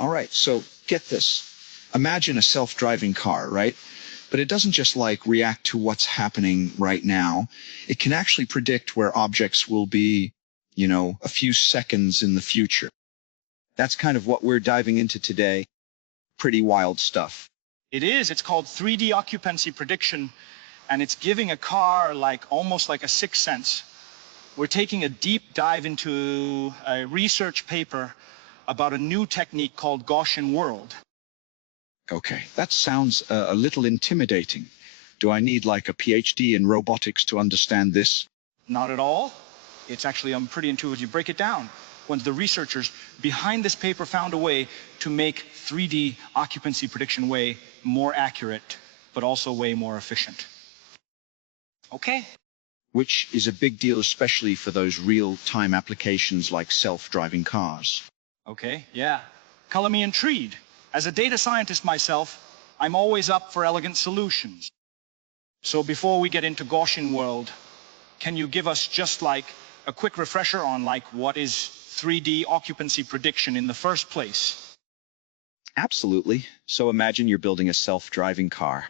All right, so get this. Imagine a self-driving car, right? But it doesn't just like react to what's happening right now. It can actually predict where objects will be, a few seconds in the future. That's kind of what we're diving into today. Pretty wild stuff. It is. It's called 3D occupancy prediction, and it's giving a car almost like a sixth sense. We're taking a deep dive into a research paper about a new technique called Gaussian World. Okay, that sounds a little intimidating. Do I need like a PhD in robotics to understand this? Not at all. It's actually pretty intuitive. Break it down. When the researchers behind this paper found a way to make 3D occupancy prediction way more accurate, but also way more efficient. Okay. Which is a big deal, especially for those real-time applications like self-driving cars. Okay, yeah. Color me intrigued. As a data scientist myself, I'm always up for elegant solutions. So before we get into Gaussian World, can you give us just a quick refresher on what is 3D occupancy prediction in the first place? Absolutely. So imagine you're building a self-driving car.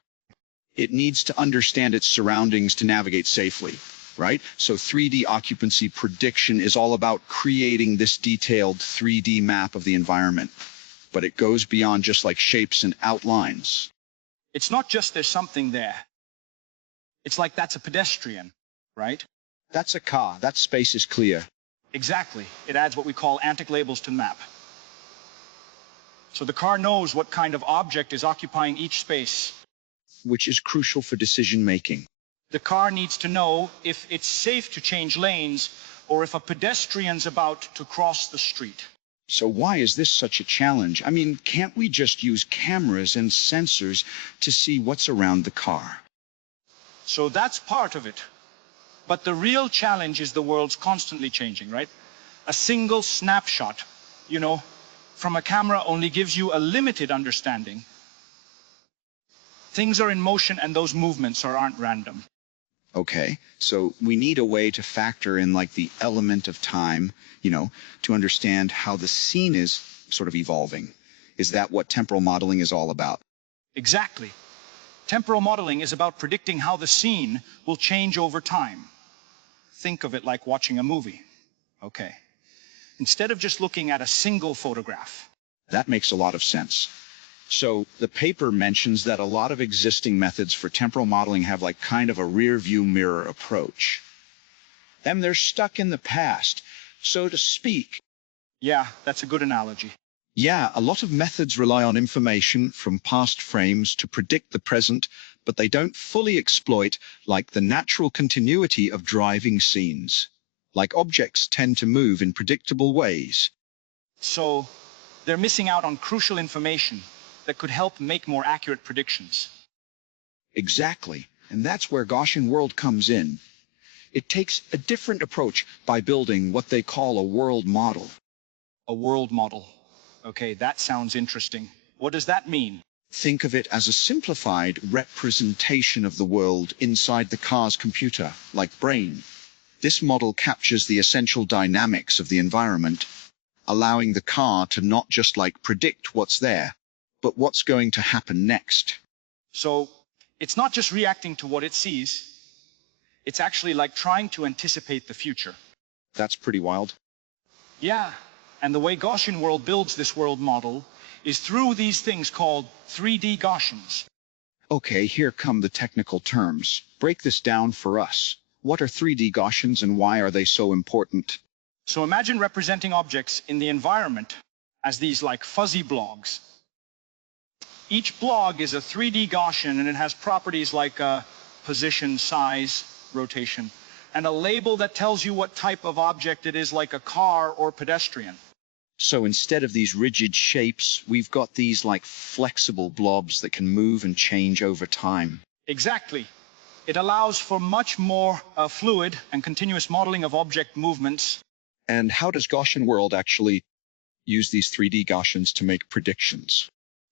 It needs to understand its surroundings to navigate safely, right? So 3D occupancy prediction is all about creating this detailed 3D map of the environment. But it goes beyond just shapes and outlines. It's not just there's something there. It's like that's a pedestrian, right? That's a car. That space is clear. Exactly. It adds what we call antic-labels to the map. So the car knows what kind of object is occupying each space. Which is crucial for decision-making. The car needs to know if it's safe to change lanes or if a pedestrian's about to cross the street. So why is this such a challenge? I mean, can't we just use cameras and sensors to see what's around the car? So that's part of it. But the real challenge is the world's constantly changing, right? A single snapshot, from a camera only gives you a limited understanding. Things are in motion and those movements aren't random. Okay, so we need a way to factor in the element of time, to understand how the scene is sort of evolving. Is that what temporal modeling is all about? Exactly. Temporal modeling is about predicting how the scene will change over time. Think of it like watching a movie. Okay. Instead of just looking at a single photograph. That makes a lot of sense. So the paper mentions that a lot of existing methods for temporal modeling have kind of a rear view mirror approach. And they're stuck in the past, so to speak. Yeah, that's a good analogy. Yeah, a lot of methods rely on information from past frames to predict the present, but they don't fully exploit the natural continuity of driving scenes. Objects tend to move in predictable ways. So they're missing out on crucial information that could help make more accurate predictions. Exactly. And that's where Gaussian World comes in. It takes a different approach by building what they call a world model. A world model. Okay, that sounds interesting. What does that mean? Think of it as a simplified representation of the world inside the car's computer, like brain. This model captures the essential dynamics of the environment, allowing the car to not just predict what's there, but what's going to happen next. So it's not just reacting to what it sees. It's actually trying to anticipate the future. That's pretty wild. Yeah, and the way Gaussian World builds this world model is through these things called 3D Gaussians. Okay, here come the technical terms. Break this down for us. What are 3D Gaussians and why are they so important? So imagine representing objects in the environment as these fuzzy blogs. Each blog is a 3D Gaussian and it has properties like position, size, rotation, and a label that tells you what type of object it is, like a car or pedestrian. So instead of these rigid shapes, we've got these flexible blobs that can move and change over time. Exactly. It allows for much more fluid and continuous modeling of object movements. And how does Gaussian World actually use these 3D Gaussians to make predictions?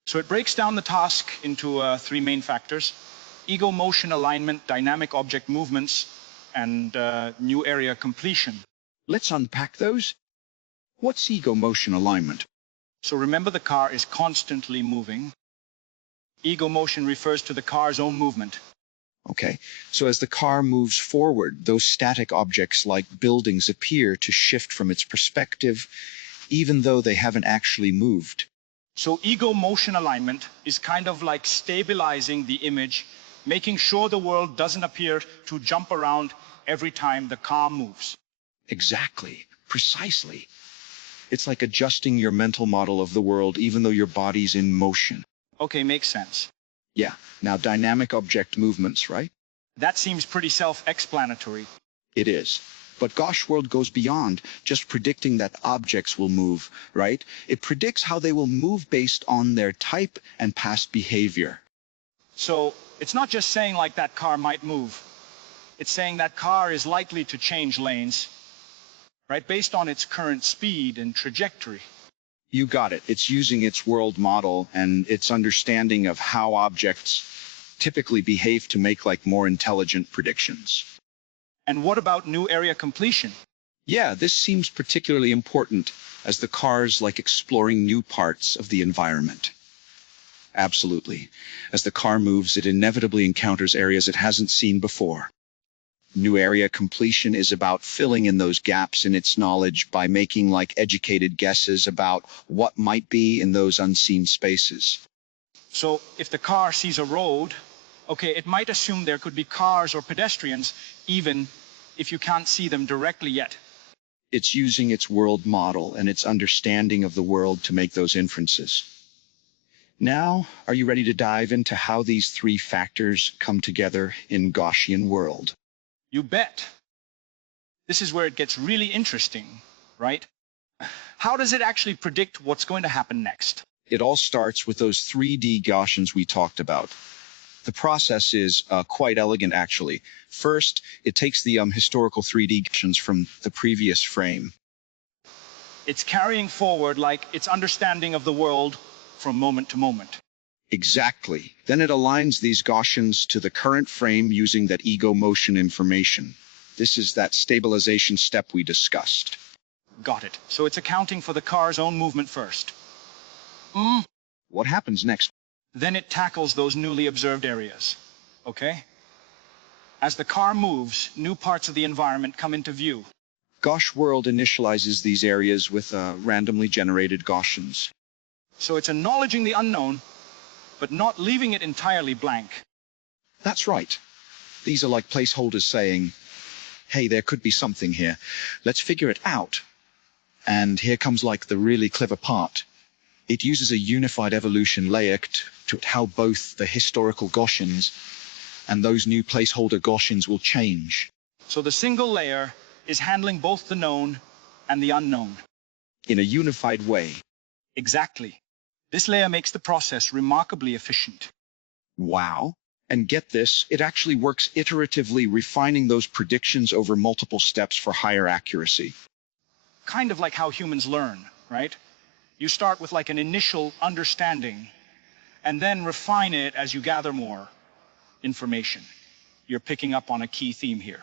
So it breaks down the task into three main factors: ego motion alignment, dynamic object movements, and new area completion. Let's unpack those. What's ego motion alignment? So remember, the car is constantly moving. Ego motion refers to the car's own movement. Okay, so as the car moves forward, those static objects like buildings appear to shift from its perspective, even though they haven't actually moved. So ego motion alignment is kind of like stabilizing the image, making sure the world doesn't appear to jump around every time the car moves. Exactly, precisely. It's like adjusting your mental model of the world even though your body's in motion. Okay, makes sense. Yeah, now dynamic object movements, right? That seems pretty self-explanatory. It is. But GaussianWorld goes beyond just predicting that objects will move, right? It predicts how they will move based on their type and past behavior. So it's not just saying like that car might move. It's saying that car is likely to change lanes, right, based on its current speed and trajectory. You got it. It's using its world model and its understanding of how objects typically behave to make like more intelligent predictions. And what about new area completion? Yeah, this seems particularly important as the car's like exploring new parts of the environment. Absolutely. As the car moves, it inevitably encounters areas it hasn't seen before. New area completion is about filling in those gaps in its knowledge by making like educated guesses about what might be in those unseen spaces. So if the car sees a road, okay, it might assume there could be cars or pedestrians, even if you can't see them directly yet. It's using its world model and its understanding of the world to make those inferences. Now, are you ready to dive into how these three factors come together in Gaussian world? You bet. This is where it gets really interesting, right? How does it actually predict what's going to happen next? It all starts with those 3D Gaussians we talked about. The process is quite elegant, actually. First, it takes the historical 3D Gaussians from the previous frame. It's carrying forward like its understanding of the world from moment to moment. Exactly. Then it aligns these Gaussians to the current frame using that ego motion information. This is that stabilization step we discussed. Got it. So it's accounting for the car's own movement first. What happens next? Then it tackles those newly observed areas. Okay? As the car moves, new parts of the environment come into view. GaussianWorld initializes these areas with randomly generated Gaussians. So it's acknowledging the unknown, but not leaving it entirely blank. That's right. These are like placeholders saying, hey, there could be something here. Let's figure it out. And here comes like the really clever part. It uses a unified evolution layer to how both the historical Gaussians and those new placeholder Gaussians will change. So the single layer is handling both the known and the unknown. In a unified way. Exactly. This layer makes the process remarkably efficient. Wow. And get this, it actually works iteratively, refining those predictions over multiple steps for higher accuracy. Kind of like how humans learn, right? You start with like an initial understanding and then refine it as you gather more information. You're picking up on a key theme here.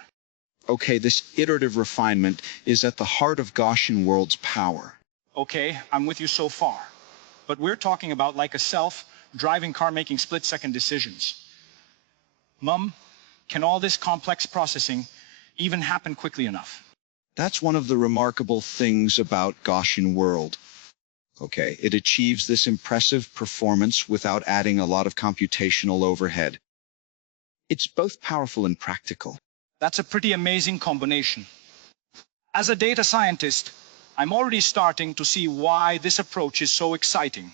Okay, this iterative refinement is at the heart of Gaussian World's power. Okay, I'm with you so far. But we're talking about like a self-driving car making split-second decisions. Mum, can all this complex processing even happen quickly enough? That's one of the remarkable things about Gaussian World. Okay, it achieves this impressive performance without adding a lot of computational overhead. It's both powerful and practical. That's a pretty amazing combination. As a data scientist, I'm already starting to see why this approach is so exciting.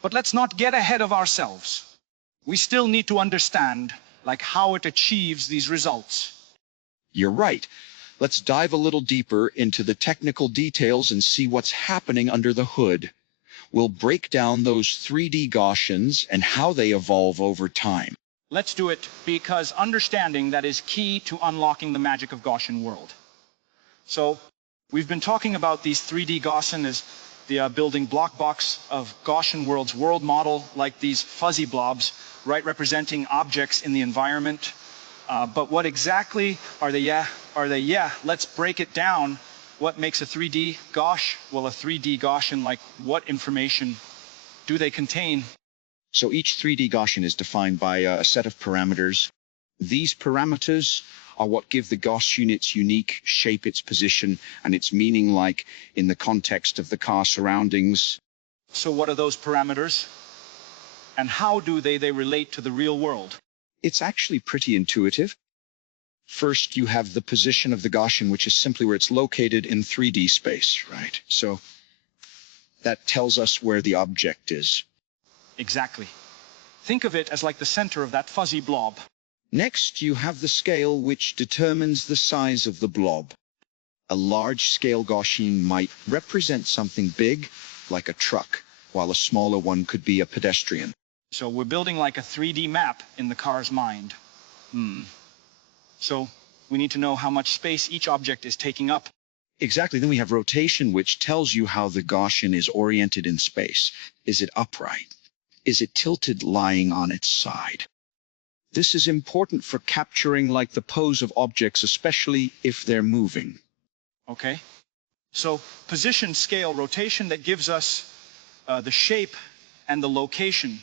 But let's not get ahead of ourselves. We still need to understand, like, how it achieves these results. You're right. Let's dive a little deeper into the technical details and see what's happening under the hood. We'll break down those 3D Gaussians and how they evolve over time. Let's do it, because understanding that is key to unlocking the magic of Gaussian World. So, we've been talking about these 3D Gaussian as the building block blocks of Gaussian World's world model, like these fuzzy blobs, right, representing objects in the environment. But what exactly are they? Yeah, let's break it down. What makes a 3D Gauss? Well, a 3D Gaussian, like what information do they contain? So each 3D Gaussian is defined by a set of parameters. These parameters are what give the Gaussian its unique shape, its position, and its meaning, like in the context of the car surroundings. So what are those parameters? And how do they relate to the real world? It's actually pretty intuitive. First, you have the position of the Gaussian, which is simply where it's located in 3D space, right? So that tells us where the object is. Exactly. Think of it as like the center of that fuzzy blob. Next, you have the scale, which determines the size of the blob. A large-scale Gaussian might represent something big, like a truck, while a smaller one could be a pedestrian. So we're building like a 3D map in the car's mind. So we need to know how much space each object is taking up. Exactly. Then we have rotation, which tells you how the Gaussian is oriented in space. Is it upright? Is it tilted, lying on its side? This is important for capturing like the pose of objects, especially if they're moving. Okay. So position, scale, rotation, that gives us the shape and the location.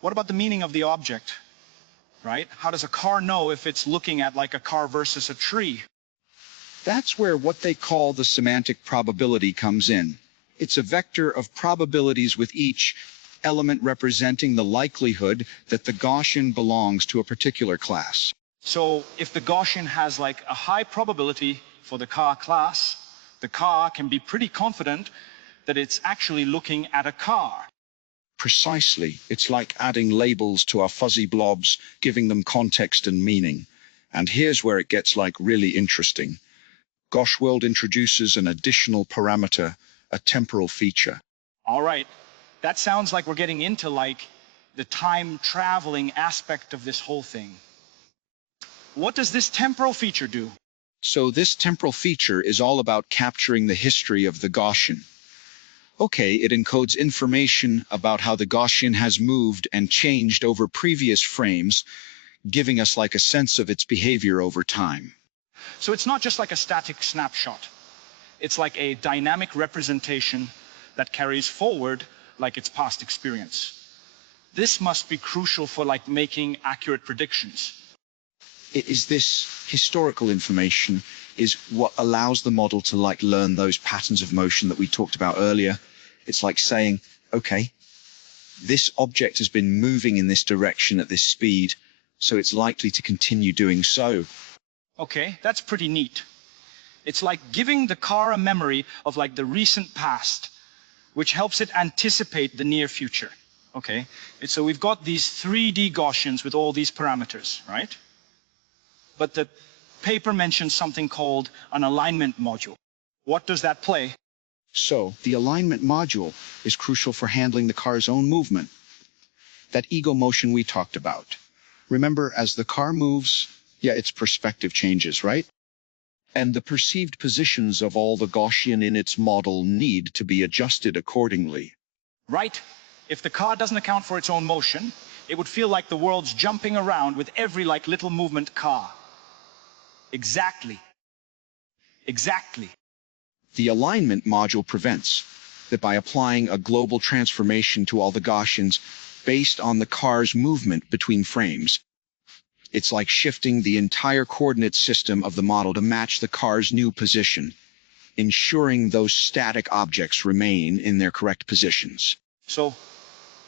What about the meaning of the object? Right? How does a car know if it's looking at like a car versus a tree? That's where what they call the semantic probability comes in. It's a vector of probabilities with each element representing the likelihood that the Gaussian belongs to a particular class. So if the Gaussian has like a high probability for the car class, the car can be pretty confident that it's actually looking at a car. Precisely. It's like adding labels to our fuzzy blobs, giving them context and meaning. And here's where it gets like really interesting. GaussianWorld introduces an additional parameter, a temporal feature. All right. That sounds like we're getting into like the time traveling aspect of this whole thing. What does this temporal feature do? So this temporal feature is all about capturing the history of the Gaussian. Okay, it encodes information about how the Gaussian has moved and changed over previous frames, giving us like a sense of its behavior over time. So it's not just like a static snapshot. It's like a dynamic representation that carries forward like its past experience. This must be crucial for like making accurate predictions. It is this historical information is what allows the model to like learn those patterns of motion that we talked about earlier. It's like saying, okay, this object has been moving in this direction at this speed, so it's likely to continue doing so. Okay, that's pretty neat. It's like giving the car a memory of like the recent past, which helps it anticipate the near future. Okay, so we've got these 3D Gaussians with all these parameters, right? But the paper mentions something called an alignment module. What does that play? So the alignment module is crucial for handling the car's own movement. That ego motion we talked about. Remember, as the car moves, its perspective changes, right? And the perceived positions of all the Gaussian in its model need to be adjusted accordingly. Right. If the car doesn't account for its own motion, it would feel like the world's jumping around with every like little movement car. Exactly. Exactly. The alignment module prevents that by applying a global transformation to all the Gaussians based on the car's movement between frames. It's like shifting the entire coordinate system of the model to match the car's new position, ensuring those static objects remain in their correct positions. So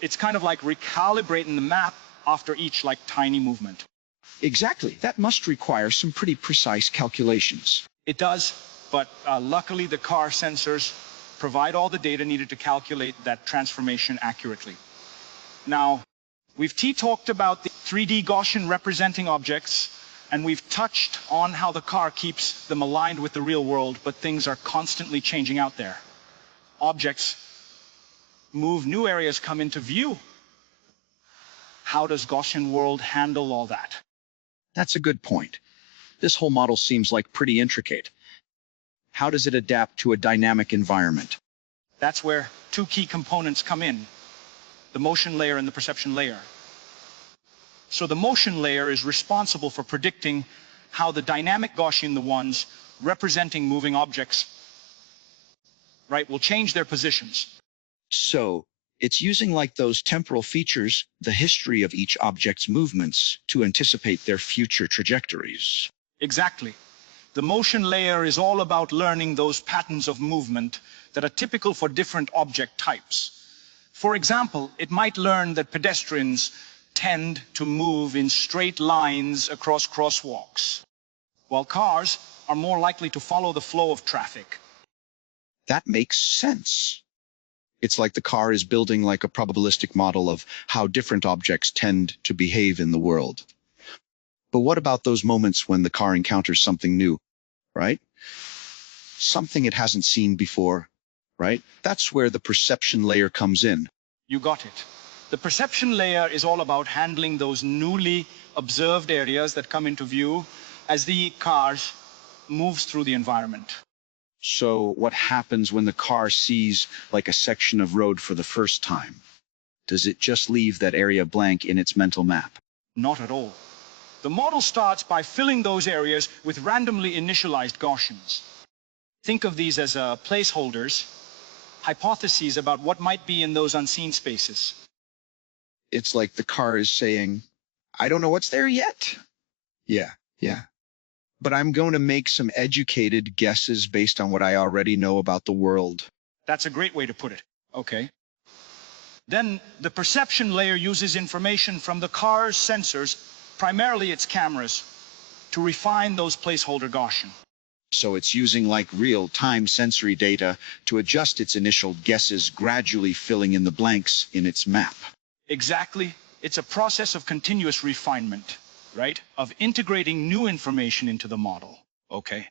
it's kind of like recalibrating the map after each like tiny movement. Exactly. That must require some pretty precise calculations. It does, but luckily the car sensors provide all the data needed to calculate that transformation accurately. Now, we've talked about the 3D Gaussian representing objects, and we've touched on how the car keeps them aligned with the real world, but things are constantly changing out there. Objects move, new areas come into view. How does Gaussian World handle all that? That's a good point. This whole model seems like pretty intricate. How does it adapt to a dynamic environment? That's where two key components come in, the motion layer and the perception layer. So the motion layer is responsible for predicting how the dynamic Gaussian, the ones representing moving objects, right, will change their positions. So it's using like those temporal features, the history of each object's movements, to anticipate their future trajectories. Exactly. The motion layer is all about learning those patterns of movement that are typical for different object types. For example, it might learn that pedestrians tend to move in straight lines across crosswalks, while cars are more likely to follow the flow of traffic. That makes sense. It's like the car is building like a probabilistic model of how different objects tend to behave in the world. But what about those moments when the car encounters something new, right? Something it hasn't seen before, right? That's where the perception layer comes in. You got it. The perception layer is all about handling those newly observed areas that come into view as the car moves through the environment. So what happens when the car sees like a section of road for the first time? Does it just leave that area blank in its mental map? Not at all. The model starts by filling those areas with randomly initialized Gaussians. Think of these as placeholders, hypotheses about what might be in those unseen spaces. It's like the car is saying, I don't know what's there yet. Yeah. But I'm going to make some educated guesses based on what I already know about the world. That's a great way to put it. Okay. Then the perception layer uses information from the car's sensors, primarily its cameras, to refine those placeholder Gaussian. So it's using like real-time sensory data to adjust its initial guesses, gradually filling in the blanks in its map. Exactly. It's a process of continuous refinement, right? Of integrating new information into the model, okay?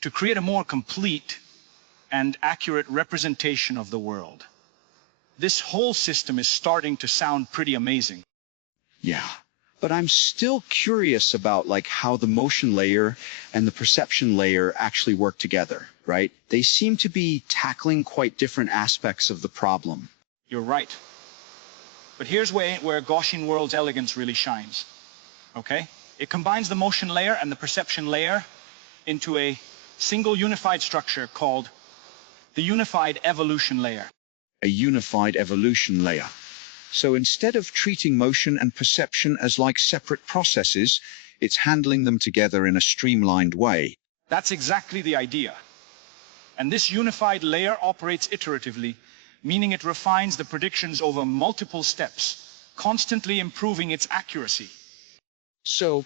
To create a more complete and accurate representation of the world. This whole system is starting to sound pretty amazing. Yeah. But I'm still curious about like how the motion layer and the perception layer actually work together, right? They seem to be tackling quite different aspects of the problem. You're right. But here's where Gaussian World's elegance really shines, okay? It combines the motion layer and the perception layer into a single unified structure called the unified evolution layer. A unified evolution layer. So instead of treating motion and perception as like separate processes, it's handling them together in a streamlined way. That's exactly the idea. And this unified layer operates iteratively, meaning it refines the predictions over multiple steps, constantly improving its accuracy. So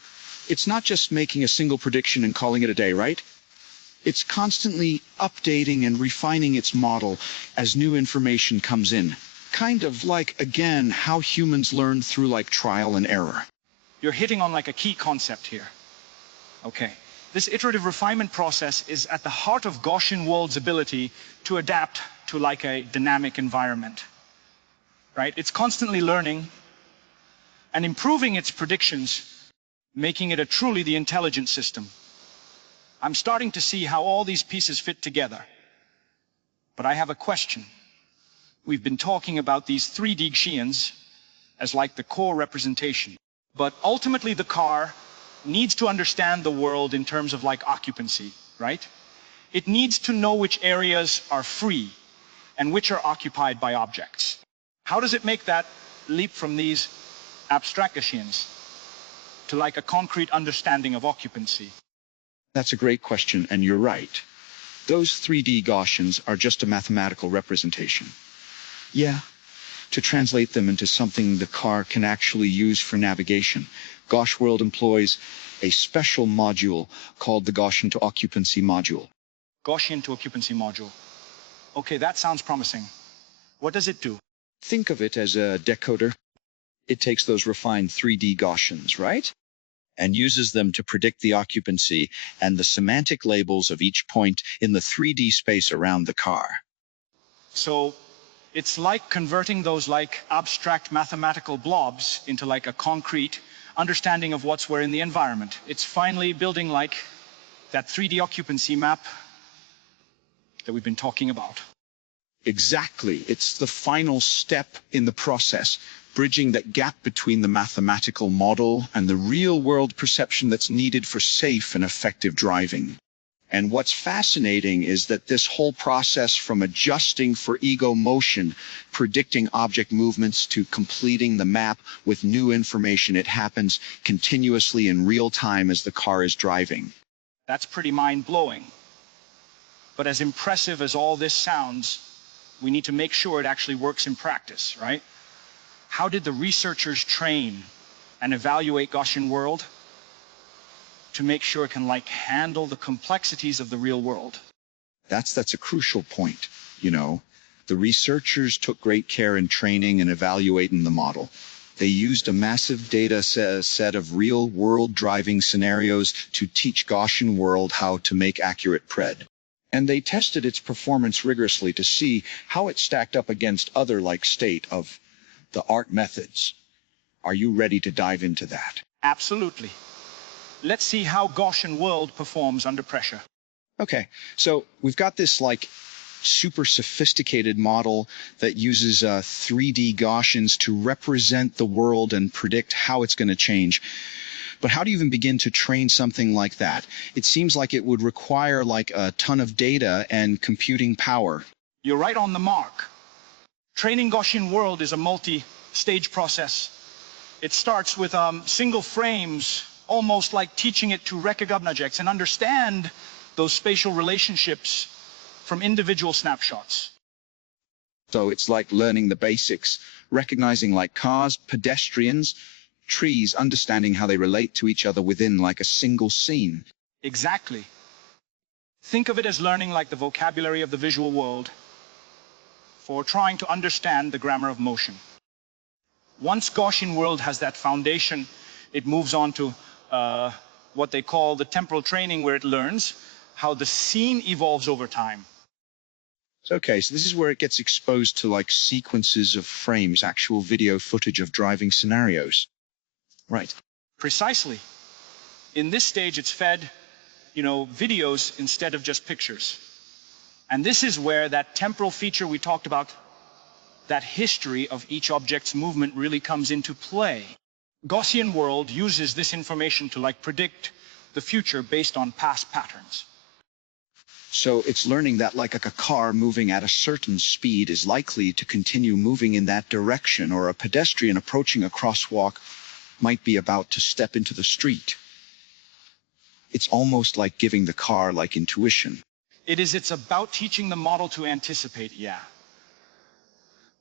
it's not just making a single prediction and calling it a day, right? It's constantly updating and refining its model as new information comes in. Kind of like, again, how humans learn through like trial and error. You're hitting on like a key concept here. Okay. This iterative refinement process is at the heart of Gaussian World's ability to adapt to like a dynamic environment. Right? It's constantly learning and improving its predictions, making it a truly the intelligent system. I'm starting to see how all these pieces fit together. But I have a question. We've been talking about these 3D Gaussians as like the core representation. But ultimately the car needs to understand the world in terms of like occupancy, right? It needs to know which areas are free and which are occupied by objects. How does it make that leap from these abstract Gaussians to like a concrete understanding of occupancy? That's a great question, and you're right. Those 3D Gaussians are just a mathematical representation. Yeah. To translate them into something the car can actually use for navigation, GaussianWorld employs a special module called the Gaussian to Occupancy module. Gaussian to Occupancy module. Okay, that sounds promising. What does it do? Think of it as a decoder. It takes those refined 3D Gaussians, right? And uses them to predict the occupancy and the semantic labels of each point in the 3D space around the car. So it's like converting those like abstract mathematical blobs into like a concrete understanding of what's where in the environment. It's finally building like that 3D occupancy map that we've been talking about. Exactly. It's the final step in the process, bridging that gap between the mathematical model and the real-world perception that's needed for safe and effective driving. And what's fascinating is that this whole process from adjusting for ego motion, predicting object movements to completing the map with new information, it happens continuously in real time as the car is driving. That's pretty mind-blowing. But as impressive as all this sounds, we need to make sure it actually works in practice, right? How did the researchers train and evaluate Gaussian World to make sure it can handle the complexities of the real world? That's a crucial point. The researchers took great care in training and evaluating the model. They used a massive data set of real-world driving scenarios to teach Gaussian World how to make accurate pred. And they tested its performance rigorously to see how it stacked up against other state-of-the-art methods. Are you ready to dive into that? Absolutely. Let's see how Gaussian World performs under pressure. Okay, so we've got this super sophisticated model that uses 3D Gaussians to represent the world and predict how it's going to change. But how do you even begin to train something like that? It seems like it would require a ton of data and computing power. You're right on the mark. Training Gaussian World is a multi-stage process. It starts with single frames, almost like teaching it to recognize objects and understand those spatial relationships from individual snapshots. So it's like learning the basics, recognizing cars, pedestrians, trees, understanding how they relate to each other within a single scene. Exactly. Think of it as learning the vocabulary of the visual world for trying to understand the grammar of motion. Once Gaussian World has that foundation, it moves on to what they call the temporal training, where it learns how the scene evolves over time. Okay, so this is where it gets exposed to sequences of frames, actual video footage of driving scenarios. Right. Precisely. In this stage, it's fed, videos instead of just pictures. And this is where that temporal feature we talked about, that history of each object's movement, really comes into play. Gaussian World uses this information to predict the future based on past patterns. So it's learning that a car moving at a certain speed is likely to continue moving in that direction, or a pedestrian approaching a crosswalk might be about to step into the street. It's almost like giving the car intuition. It's about teaching the model to anticipate,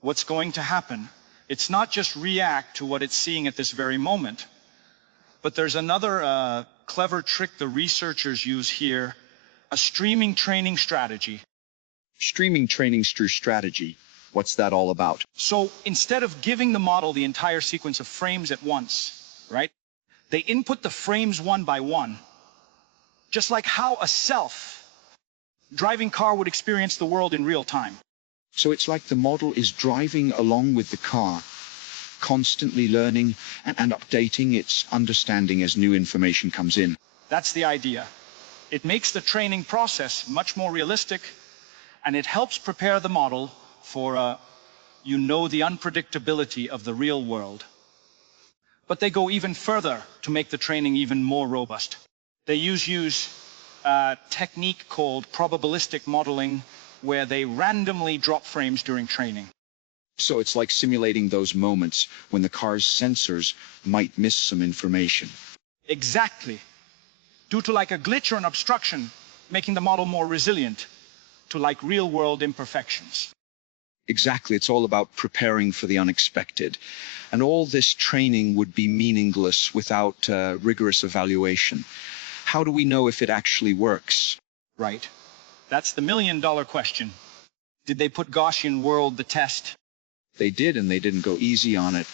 what's going to happen. It's not just react to what it's seeing at this very moment. But there's another clever trick the researchers use here, a streaming training strategy. Streaming training strategy. What's that all about? So instead of giving the model the entire sequence of frames at once, right? They input the frames one by one, just like how a self-driving car would experience the world in real time. So it's like the model is driving along with the car, constantly learning and updating its understanding as new information comes in. That's the idea. It makes the training process much more realistic, and it helps prepare the model for, the unpredictability of the real world. But they go even further to make the training even more robust. They use a technique called probabilistic modeling, where they randomly drop frames during training. So it's like simulating those moments when the car's sensors might miss some information. Exactly. Due to a glitch or an obstruction, making the model more resilient to real-world imperfections. Exactly. It's all about preparing for the unexpected. And all this training would be meaningless without rigorous evaluation. How do we know if it actually works? Right. That's the million-dollar question. Did they put Gaussian World the test? They did, and they didn't go easy on it.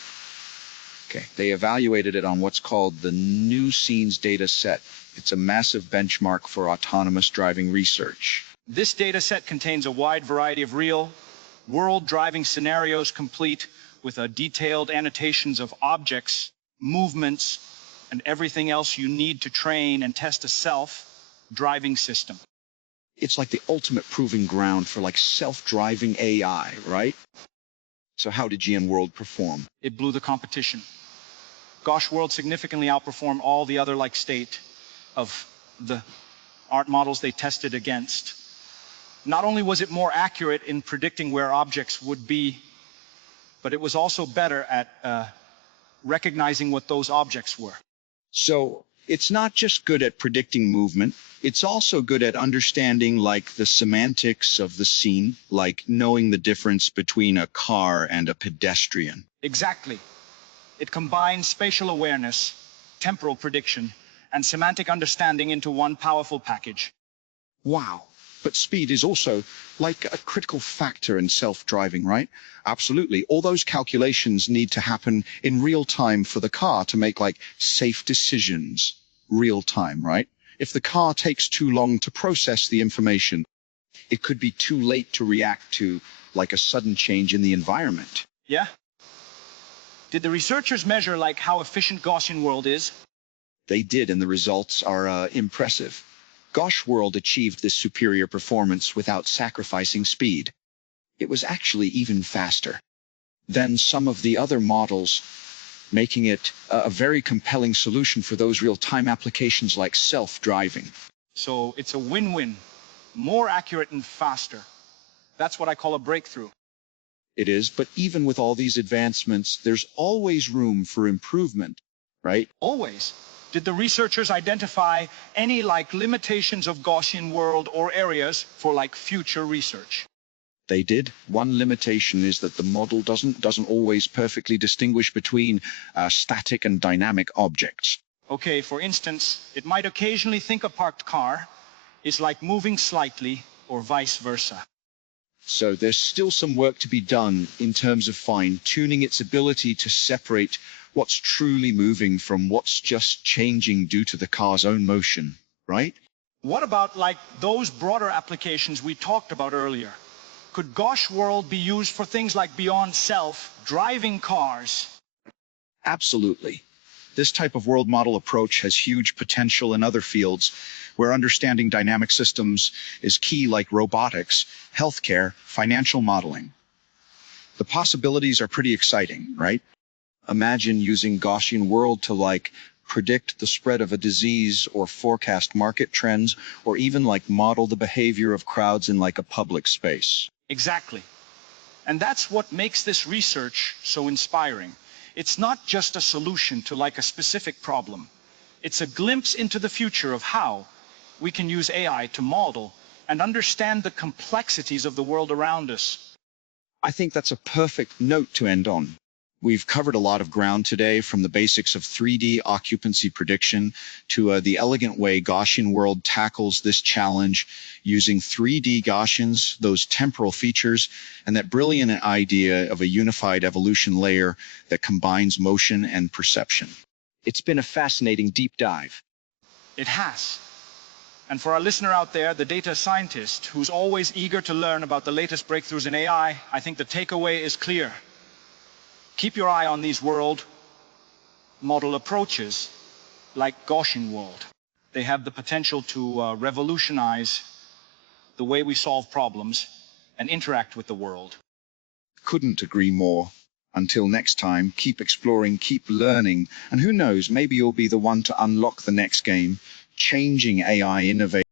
Okay. They evaluated it on what's called the nuScenes dataset. It's a massive benchmark for autonomous driving research. This dataset contains a wide variety of real-world driving scenarios, complete with detailed annotations of objects, movements, and everything else you need to train and test a self-driving system. It's like the ultimate proving ground for self-driving AI, right? So how did GaussianWorld perform? It blew the competition. GaussianWorld significantly outperformed all the other state of the art models they tested against, not only was it more accurate in predicting where objects would be, but it was also better at recognizing what those objects were. So it's not just good at predicting movement, it's also good at understanding like the semantics of the scene, like knowing the difference between a car and a pedestrian. Exactly. It combines spatial awareness, temporal prediction, and semantic understanding into one powerful package. Wow. But speed is also like a critical factor in self-driving, right? Absolutely. All those calculations need to happen in real time for the car to make like safe decisions. Real time, right? If the car takes too long to process the information, it could be too late to react to like a sudden change in the environment. Yeah? Did the researchers measure like how efficient Gaussian World is? They did, and the results are impressive. GaussianWorld achieved this superior performance without sacrificing speed. It was actually even faster than some of the other models, making it a very compelling solution for those real-time applications like self-driving. So it's a win-win. More accurate and faster. That's what I call a breakthrough. It is, but even with all these advancements, there's always room for improvement, right? Always. Did the researchers identify any like limitations of Gaussian World or areas for like future research? They did. One limitation is that the model doesn't always perfectly distinguish between static and dynamic objects. Okay, for instance, it might occasionally think a parked car is like moving slightly or vice versa. So there's still some work to be done in terms of fine-tuning its ability to separate what's truly moving from what's just changing due to the car's own motion, right? What about like those broader applications we talked about earlier? Could GaussianWorld be used for things like beyond self-driving cars? Absolutely. This type of world model approach has huge potential in other fields where understanding dynamic systems is key, like robotics, healthcare, financial modeling. The possibilities are pretty exciting, right? Imagine using Gaussian World to like predict the spread of a disease or forecast market trends or even like model the behavior of crowds in like a public space. Exactly. And that's what makes this research so inspiring. It's not just a solution to like a specific problem. It's a glimpse into the future of how we can use AI to model and understand the complexities of the world around us. I think that's a perfect note to end on. We've covered a lot of ground today, from the basics of 3D occupancy prediction to the elegant way Gaussian World tackles this challenge using 3D Gaussians, those temporal features, and that brilliant idea of a unified evolution layer that combines motion and perception. It's been a fascinating deep dive. It has. And for our listener out there, the data scientist who's always eager to learn about the latest breakthroughs in AI, I think the takeaway is clear. Keep your eye on these world model approaches like Gaussian World. They have the potential to revolutionize the way we solve problems and interact with the world. Couldn't agree more. Until next time, keep exploring, keep learning, and who knows, maybe you'll be the one to unlock the next game, changing AI innovation.